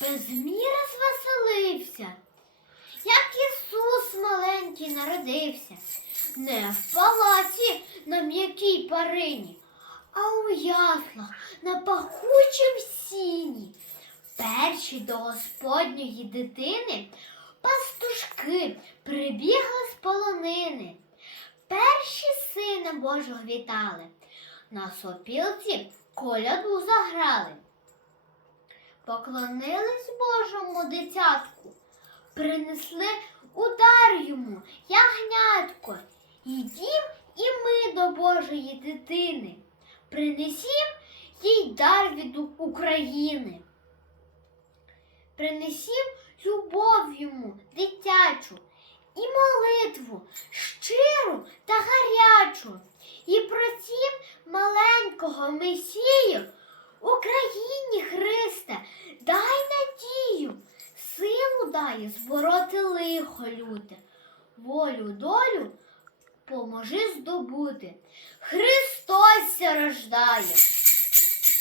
без міри звеселився, як Ісус маленький народився, не в палаці на м'якій парині, а у яслах на пахучім сіні. Перші до Господньої дитини пастушки прибігли з полонини. Перші сина Божого вітали, на сопілці коляду заграли. Поклонились Божому дитятку, принесли удар йому, ягнятко. Йдім і ми до Божої дитини, принесім їй дар від України. Принесім любов йому дитячу і молитву щиру та гарячу. І просім маленького Месію силу збороти лихо люте, волю долю поможи здобути. Христос рождає.